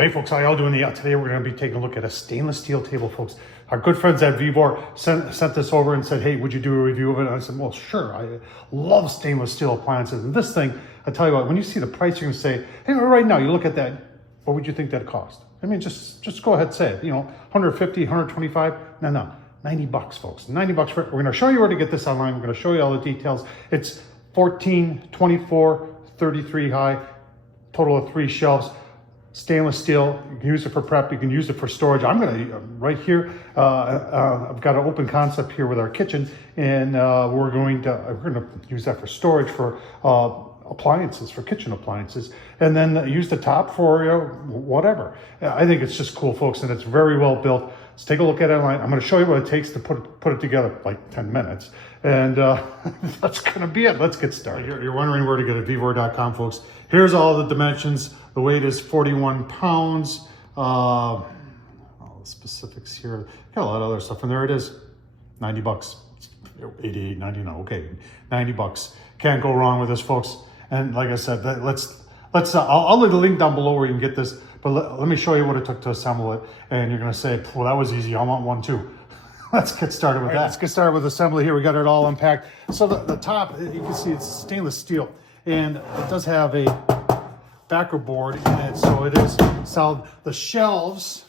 Hey folks, how y'all doing? Today we're going to be taking a look at a stainless steel table, folks. Our good friends at VEVOR sent this over and said, hey, would you do a review of it? And I said, well, sure. I love stainless steel appliances. And this thing, I tell you what, when you see the price, you're going to say, hey, right now, you look at that, what would you think that cost? I mean, just go ahead and say it, 150, 125, no, 90 bucks, folks. 90 bucks for it. We're going to show you where to get this online. We're going to show you all the details. It's 14, 24, 33 high, total of 3 shelves. Stainless steel, you can use it for prep, you can use it for storage. I'm gonna, right here, I've got an open concept here with our kitchen, and we're gonna use that for storage for appliances, for kitchen appliances, and then use the top for whatever. I think it's just cool, folks, and it's very well built. Let's take a look at it online. I'm gonna show you what it takes to put it together, like 10 minutes. And that's gonna be it. Let's get started. You're wondering where to get it, VEVOR.com, folks. Here's all the dimensions. The weight is 41 pounds. All the specifics here. Got a lot of other stuff, and there it is. 90 bucks. 88, 99, okay. 90 bucks. Can't go wrong with this, folks. And like I said, I'll leave the link down below where you can get this, but let me show you what it took to assemble it. And you're gonna say, well, that was easy, I want one too. Let's get started with that. Let's get started with assembly here. We got it all unpacked. So the top, you can see it's stainless steel, and it does have a backer board in it, so it is solid. The shelves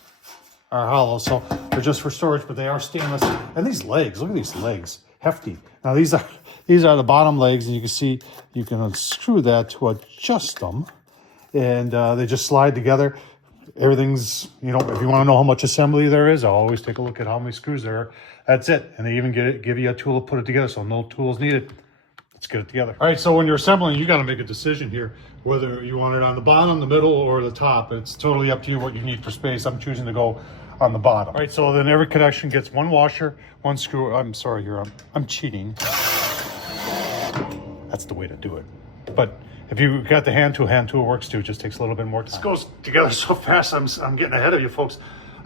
are hollow, so they're just for storage, but they are stainless. And these legs, look at these legs, hefty. Now these are the bottom legs, and you can see you can unscrew that to adjust them, and they just slide together. Everything's, if you want to know how much assembly there is, I'll always take a look at how many screws there are. That's it. And they even give you a tool to put it together, so no tools needed. Let's get it together. All right, so when you're assembling, you got to make a decision here, whether you want it on the bottom, the middle, or the top. It's totally up to you what you need for space. I'm choosing to go on the bottom. All right, so then every connection gets one washer, one screw. I'm sorry here, I'm cheating. That's the way to do it. But if you got the hand tool works too. It just takes a little bit more time. This goes together so fast, I'm getting ahead of you, folks.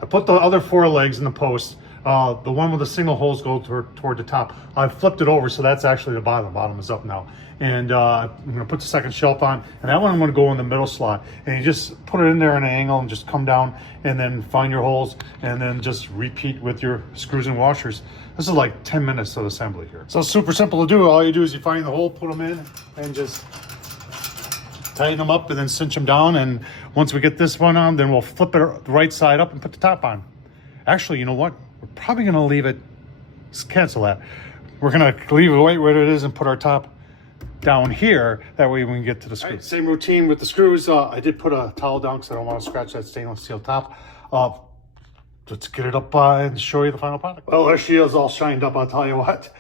I put the other 4 legs in the post. The one with the single holes go toward the top. I flipped it over, so that's actually the bottom. The bottom is up now. And I'm gonna put the second shelf on, and that one I'm gonna go in the middle slot. And you just put it in there in an angle and just come down, and then find your holes, and then just repeat with your screws and washers. This is like 10 minutes of assembly here. So it's super simple to do. All you do is you find the hole, put them in, and just tighten them up and then cinch them down. And once we get this one on, then we'll flip it the right side up and put the top on. Actually, you know what? We're probably gonna leave it, let's cancel that. We're gonna leave it right where it is and put our top down here. That way we can get to the screws. Right, same routine with the screws. I did put a towel down because I don't want to scratch that stainless steel top. Let's get it up and show you the final product. Well, there she is, all shined up. I'll tell you what.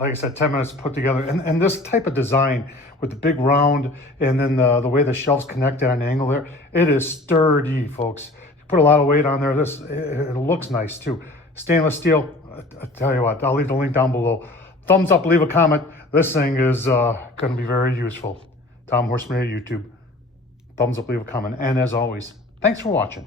Like I said, 10 minutes to put together. And this type of design with the big round and then the way the shelves connect at an angle there, it is sturdy, folks. You put a lot of weight on there. It looks nice too. Stainless steel, I tell you what, I'll leave the link down below. Thumbs up, leave a comment. This thing is gonna be very useful. Tom Horsman at YouTube. Thumbs up, leave a comment. And as always, thanks for watching.